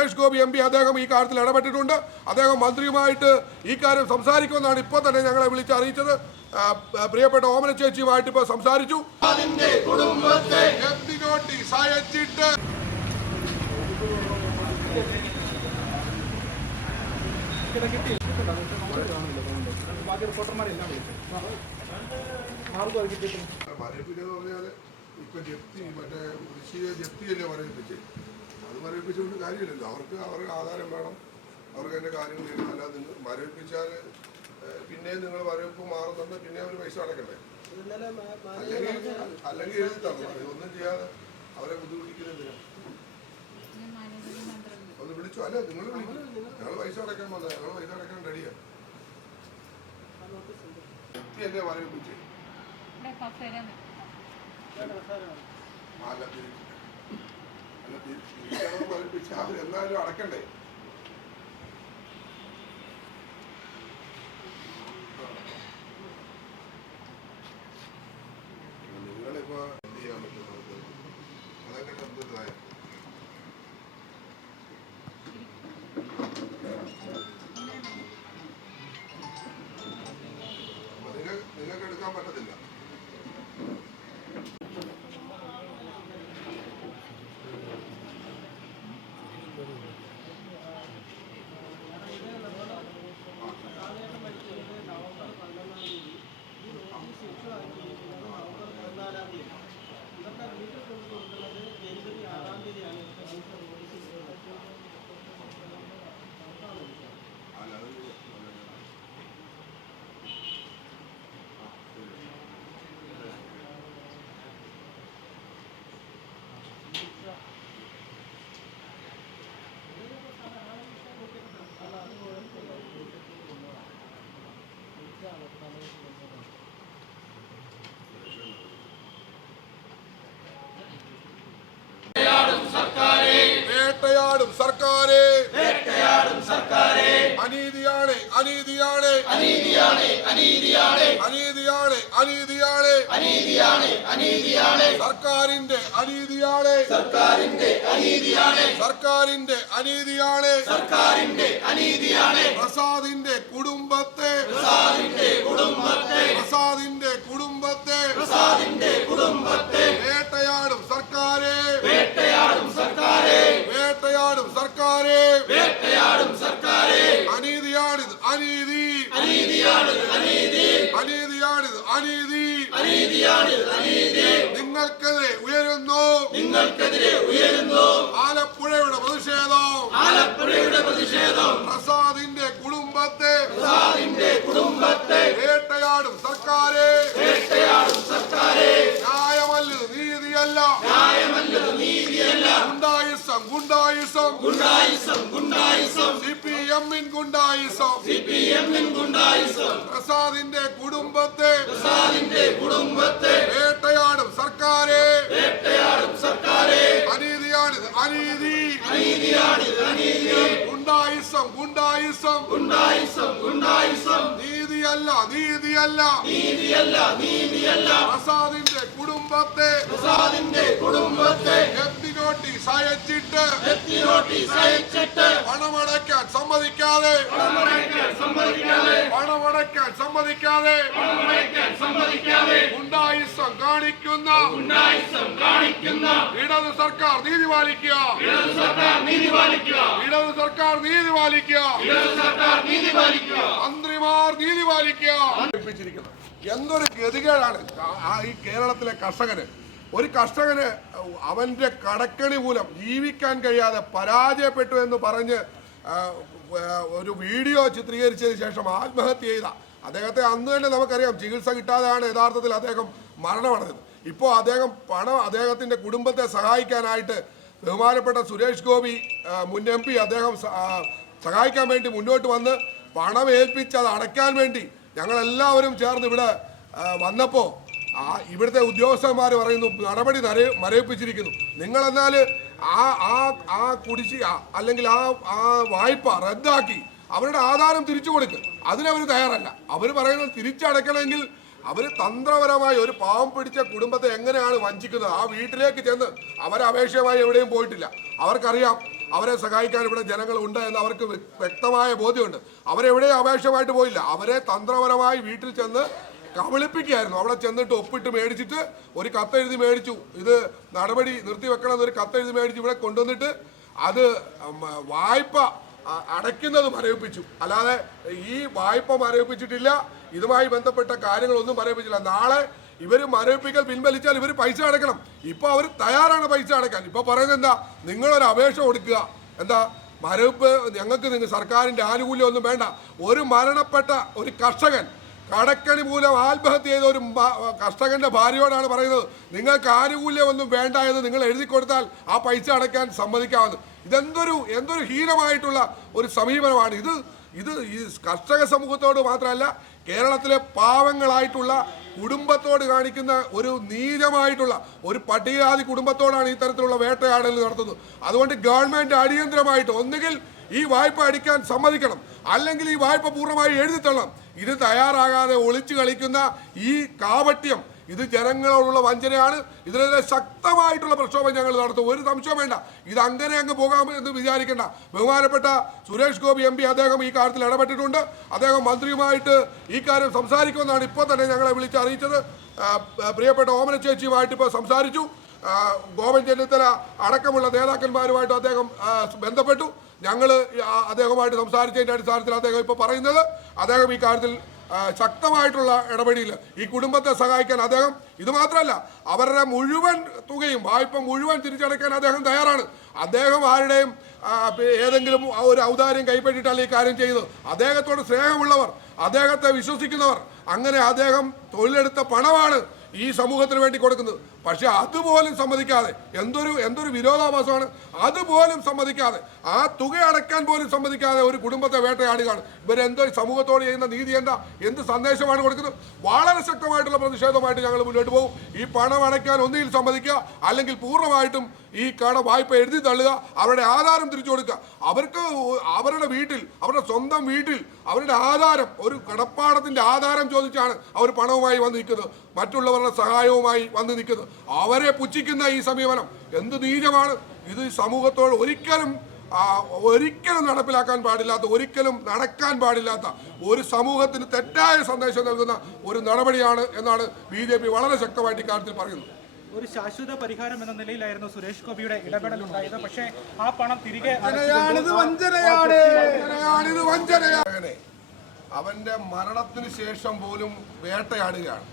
Suresh Gopi M P അദ്ദേഹം ഈ കാര്യത്തിൽ ഇടപെട്ടിട്ടുണ്ട്. അദ്ദേഹം മന്ത്രിയുമായിട്ട് ഈ കാര്യം സംസാരിക്കുമെന്നാണ് ഇപ്പോൾ തന്നെ ഞങ്ങളെ വിളിച്ച് അറിയിച്ചത്. പ്രിയപ്പെട്ട ഓമന ചേച്ചിയുമായിട്ട് ഇപ്പോൾ സംസാരിച്ചു. നോട്ടീസ് അയച്ചിട്ട് ഇപ്പൊ ജപ്തി മറ്റേ കൃഷിയെ ജപ്തിയല്ലേ മരവിപ്പിച്ച് അത് മരവിപ്പിച്ചുകൊണ്ട് കാര്യമില്ലല്ലോ. അവർക്ക് അവർക്ക് ആധാരം വേണം. അവർക്ക് അതിന്റെ കാര്യങ്ങൾ ചെയ്യണം. അല്ലാതെ നിങ്ങൾ മരവിപ്പിച്ചാൽ പിന്നെ നിങ്ങൾ മരവിപ്പ് മാറുന്നുണ്ട് പിന്നെ അവർ പൈസ അടക്കണ്ടേ? അല്ലെങ്കിൽ അല്ലെങ്കിൽ എഴുതി തരണം ഒന്നും ചെയ്യാതെ അവരെ ബുദ്ധിമുട്ടിക്കുന്നതിനാ ഒന്ന് വിളിച്ചു. അല്ല നിങ്ങൾ വിളിക്കും. ഞങ്ങൾ പൈസ അടക്കാൻ വന്നത് ഞങ്ങൾ പൈസ അടക്കാൻ റെഡിയാ. വരവിപ്പിച്ചേ അല്ലേ മരവിപ്പിച്ച്? അല്ല അല്ല തിരിച്ച് അവരെന്നാലും അടക്കണ്ടേ നിങ്ങളിപ്പോ എന്ത് ചെയ്യാൻ പറ്റും നമുക്ക് അതൊക്കെ ശബ്ദത്തിലായ നിങ്ങൾക്ക് നിങ്ങൾക്ക് എടുക്കാൻ പറ്റത്തില്ല അല്ല അത് വേട്ടയാടും സർക്കാരെ അനീതിയാണ് അനീതിയാണ് അനീതിയാണ്. അനീതിയാണ് അനീതിയാണ്. അനീതിയാണ് സർക്കാരിന്റെ അനീതിയാണ്. സർക്കാരിന്റെ അനീതിയാണ്. സർക്കാരിന്റെ അനീതിയാണ്. സർക്കാരിന്റെ അനീതിയാണ്. പ്രസാദിന്റെ കുടുംബത്തെ. പ്രസാദിന്റെ കുടുംബത്തെ. പ്രസാദിന്റെ കുടുംബത്തെ. പ്രസാദിന്റെ കുടുംബത്തെ. വേട്ടയാടും സർക്കാരെ. വേട്ടയാടും സർക്കാരെ. വേട്ടയാടും സർക്കാരെ. അനീതി. അനീതിയാണ്. അനീതി. നിങ്ങൾക്കെതിരെ ഉയരുന്നു. നിങ്ങൾക്കെതിരെ ഉയരുന്നു. ആലപ്പുഴയുടെ പ്രതിഷേധം. ആലപ്പുഴയുടെ പ്രതിഷേധം. പ്രസാദിന്റെ ഗുണ്ടായിസം ഗുണ്ടായിസം. ഗുണ്ടായിസം ഗുണ്ടായിസം. സി പി എമ്മിൻ ഗുണ്ടായിസം. സി പി എമ്മിൻ ഗുണ്ടായിസം. പ്രസാദിന്റെ കുടുംബത്തെ. പ്രസാദിന്റെ കുടുംബത്തെ. വേട്ടയാടും സർക്കാരെ. വേട്ടയാടും സർക്കാരെ. അനീതിയാണ് അനീതി. അനീതിയാണ് അനീതി. ഗുണ്ടായിസം ഗുണ്ടായിസം. ഗുണ്ടായിസം ഗുണ്ടായിസം. നീതിയല്ല നീതിയല്ല. നീതിയല്ല നീതിയല്ല. പ്രസാദിന്റെ കുടുംബത്തെ. പ്രസാദിന്റെ കുടുംബത്തെ എത്തി നോട്ടീസ് അയച്ചിട്ട് എത്തി നോട്ടീസ് അയച്ചിട്ട് പണമടയ്ക്കാൻ സമ്മതിക്കാതെ. പണമടയ്ക്കാൻ സമ്മതിക്കാതെ. ഉണ്ടായിസം കാണിക്കുന്ന. ഇടത് സർക്കാർ നീതി പാലിക്കുക. ഇടത് സർക്കാർ നീതി പാലിക്കുക. മന്ത്രിമാർ നീതി പാലിക്കുക. എന്തൊരു ഗതികേടാണ് ഈ കേരളത്തിലെ കർഷകന് ഒരു കർഷകന് അവന്റെ കടക്കണി മൂലം ജീവിക്കാൻ കഴിയാതെ പരാജയപ്പെട്ടു എന്ന് പറഞ്ഞ് ഒരു വീഡിയോ ചിത്രീകരിച്ചതിന് ശേഷം ആത്മഹത്യ ചെയ്ത. അദ്ദേഹത്തെ അന്ന് തന്നെ നമുക്കറിയാം ചികിത്സ കിട്ടാതെയാണ് യഥാർത്ഥത്തിൽ അദ്ദേഹം മരണമടഞ്ഞത്. ഇപ്പോൾ അദ്ദേഹം പണം അദ്ദേഹത്തിന്റെ കുടുംബത്തെ സഹായിക്കാനായിട്ട് ബഹുമാനപ്പെട്ട സുരേഷ് ഗോപി മുൻ എം പി അദ്ദേഹം സഹായിക്കാൻ വേണ്ടി മുന്നോട്ട് വന്ന് പണം ഏൽപ്പിച്ച് അത് അടയ്ക്കാൻ വേണ്ടി ഞങ്ങളെല്ലാവരും ചേർന്ന് ഇവിടെ വന്നപ്പോൾ ആ ഇവിടുത്തെ ഉദ്യോഗസ്ഥന്മാർ പറയുന്നു നടപടി നര മരവിപ്പിച്ചിരിക്കുന്നു. നിങ്ങൾ എന്നാൽ ആ ആ ആ കുടിശ്ശിക അല്ലെങ്കിൽ ആ ആ വായ്പ റദ്ദാക്കി അവരുടെ ആധാരം തിരിച്ചു കൊടുക്കുക അതിനവർ തയ്യാറല്ല. അവർ പറയുന്നത് തിരിച്ചടയ്ക്കണമെങ്കിൽ അവർ തന്ത്രപരമായി ഒരു പാവം പിടിച്ച കുടുംബത്തെ എങ്ങനെയാണ് വഞ്ചിക്കുന്നത്? ആ വീട്ടിലേക്ക് ചെന്ന് അവർ അപേക്ഷയുമായി എവിടെയും പോയിട്ടില്ല. അവർക്കറിയാം അവരെ സഹായിക്കാൻ ഇവിടെ ജനങ്ങൾ ഉണ്ട് എന്ന് അവർക്ക് വ്യക്തമായ ബോധ്യമുണ്ട്. അവരെവിടെയും അപേക്ഷമായിട്ട് പോയില്ല. അവരെ തന്ത്രപരമായി വീട്ടിൽ ചെന്ന് കബളിപ്പിക്കുകയായിരുന്നു. അവിടെ ചെന്നിട്ട് ഒപ്പിട്ട് മേടിച്ചിട്ട് ഒരു കത്തെഴുതി മേടിച്ചു. ഇത് നടപടി നിർത്തിവെക്കണം എന്നൊരു കത്തെഴുതി മേടിച്ചു ഇവിടെ കൊണ്ടുവന്നിട്ട് അത് വായ്പ അടയ്ക്കുന്നത് മരവിപ്പിച്ചു. അല്ലാതെ ഈ വായ്പ മരവിപ്പിച്ചിട്ടില്ല. ഇതുമായി ബന്ധപ്പെട്ട കാര്യങ്ങളൊന്നും മരവിപ്പിച്ചില്ല. നാളെ ഇവർ മരവിപ്പിക്കൽ പിൻവലിച്ചാൽ ഇവർ പൈസ അടയ്ക്കണം. ഇപ്പൊ അവർ തയ്യാറാണ് പൈസ അടയ്ക്കാൻ. ഇപ്പൊ പറയുന്നത് എന്താ? നിങ്ങളൊരു അപേക്ഷ കൊടുക്കുക. എന്താ? മരവിപ്പ് ഞങ്ങൾക്ക് നിങ്ങൾ സർക്കാരിന്റെ ആനുകൂല്യം ഒന്നും വേണ്ട. ഒരു മരണപ്പെട്ട ഒരു കർഷകൻ കടക്കണി മൂലം ആത്മഹത്യ ചെയ്ത ഒരു കർഷകന്റെ ഭാര്യയോടാണ് പറയുന്നത്. നിങ്ങൾക്ക് ആനുകൂല്യമൊന്നും വേണ്ട എന്ന് നിങ്ങൾ എഴുതി കൊടുത്താൽ ആ പൈസ അടയ്ക്കാൻ സമ്മതിക്കാമെന്ന്. ഇതെന്തൊരു എന്തൊരു ഹീനമായിട്ടുള്ള ഒരു സമീപനമാണ്. ഇത് ഇത് ഈ കർഷക സമൂഹത്തോട് മാത്രമല്ല കേരളത്തിലെ പാവങ്ങളായിട്ടുള്ള കുടുംബത്തോട് കാണിക്കുന്ന ഒരു നീചമായിട്ടുള്ള ഒരു പട്ടികജാതി കുടുംബത്തോടാണ് ഈ തരത്തിലുള്ള വേട്ടയാടൽ നടത്തുന്നത്. അതുകൊണ്ട് ഗവൺമെന്റ് അടിയന്തരമായിട്ട് ഒന്നുകിൽ ഈ വായ്പ അടിക്കാൻ സമ്മതിക്കണം അല്ലെങ്കിൽ ഈ വായ്പ പൂർണമായി എഴുതിത്തള്ളണം. ഇത് തയ്യാറാകാതെ ഒളിച്ചു കളിക്കുന്ന ഈ കാപട്യം ഇത് ജനങ്ങളോടുള്ള വഞ്ചനയാണ്. ഇതിനെതിരെ ശക്തമായിട്ടുള്ള പ്രക്ഷോഭം ഞങ്ങൾ നടത്തും. ഒരു സംശയം വേണ്ട. ഇത് അങ്ങനെ അങ്ങ് പോകാം എന്ന് വിചാരിക്കേണ്ട. ബഹുമാനപ്പെട്ട സുരേഷ് ഗോപി എം പി അദ്ദേഹം ഈ കാര്യത്തിൽ ഇടപെട്ടിട്ടുണ്ട്. അദ്ദേഹം മന്ത്രിയുമായിട്ട് ഈ കാര്യം സംസാരിക്കുമെന്നാണ് ഇപ്പോൾ തന്നെ ഞങ്ങളെ വിളിച്ച് അറിയിച്ചത് പ്രിയപ്പെട്ട ഓമന ചേച്ചിയുമായിട്ട് ഇപ്പോൾ സംസാരിച്ചു. ഗോവൻ ചെന്നിത്തല അടക്കമുള്ള നേതാക്കന്മാരുമായിട്ട് അദ്ദേഹം ബന്ധപ്പെട്ടു. ഞങ്ങൾ അദ്ദേഹവുമായിട്ട് സംസാരിച്ചതിന്റെ അടിസ്ഥാനത്തിൽ അദ്ദേഹം ഇപ്പോൾ പറയുന്നത്. അദ്ദേഹം ഈ കാര്യത്തിൽ ശക്തമായിട്ടുള്ള ഇടപെടിയിൽ ഈ കുടുംബത്തെ സഹായിക്കാൻ അദ്ദേഹം ഇതുമാത്രമല്ല അവരുടെ മുഴുവൻ തുകയും വായ്പ മുഴുവൻ തിരിച്ചടയ്ക്കാൻ അദ്ദേഹം തയ്യാറാണ്. അദ്ദേഹം ആരുടെയും ഏതെങ്കിലും ഒരു ഔദാര്യം കൈപ്പറ്റിയിട്ടല്ല ഈ കാര്യം ചെയ്യുന്നത്. അദ്ദേഹത്തോട് സ്നേഹമുള്ളവർ അദ്ദേഹത്തെ വിശ്വസിക്കുന്നവർ അങ്ങനെ അദ്ദേഹം തൊഴിലെടുത്ത പണമാണ് ഈ സമൂഹത്തിന് വേണ്ടി കൊടുക്കുന്നത്. പക്ഷെ അതുപോലും സമ്മതിക്കാതെ എന്തൊരു എന്തൊരു വിരോധാഭാസമാണ്. അതുപോലും സമ്മതിക്കാതെ ആ തുക അടക്കാൻ പോലും സമ്മതിക്കാതെ ഒരു കുടുംബത്തെ വേട്ടയാടുകയാണ്. ഇവരെന്തോ സമൂഹത്തോട് ചെയ്യുന്ന നീതി എന്താ? എന്ത് സന്ദേശമാണ് കൊടുക്കുന്നത്? വളരെ ശക്തമായിട്ടുള്ള പ്രതിഷേധമായിട്ട് ഞങ്ങൾ മുന്നോട്ട് പോകും. ഈ പണം അടയ്ക്കാൻ ഒന്നിൽ സമ്മതിക്കുക അല്ലെങ്കിൽ പൂർണമായിട്ടും ഈ കട വായ്പ എഴുതി തള്ളുക അവരുടെ ആധാരം തിരിച്ചു കൊടുക്കുക. അവർക്ക് അവരുടെ വീട്ടിൽ അവരുടെ സ്വന്തം വീട്ടിൽ അവരുടെ ആധാരം ഒരു കടപ്പാടത്തിന്റെ ആധാരം ചോദിച്ചാണ് അവർ പണവുമായി വന്ന് നിൽക്കുന്നത്. മറ്റുള്ളവരുടെ സഹായവുമായി വന്ന് നിൽക്കുന്നത്. അവരെ പുച്ഛിക്കുന്ന ഈ സമീപനം എന്ത് നീചമാണ്. ഇത് സമൂഹത്തോട് ഒരിക്കലും ഒരിക്കലും നടപ്പിലാക്കാൻ പാടില്ലാത്ത ഒരിക്കലും നടക്കാൻ പാടില്ലാത്ത ഒരു സമൂഹത്തിന് തെറ്റായ സന്ദേശം നൽകുന്ന ഒരു നടപടിയാണ് എന്നാണ് ബി വളരെ ശക്തമായിട്ട് ഇക്കാര്യത്തിൽ പറയുന്നത്. ഒരു ശാശ്വത പരിഹാരം എന്ന നിലയിലായിരുന്നു സുരേഷ് ഗോപിയുടെ ഇടപെടൽ ഉണ്ടായത് പക്ഷേ ആ പണം തിരികെ അവന്റെ മരണത്തിന് ശേഷം പോലും വേട്ടയാടുകയാണ്.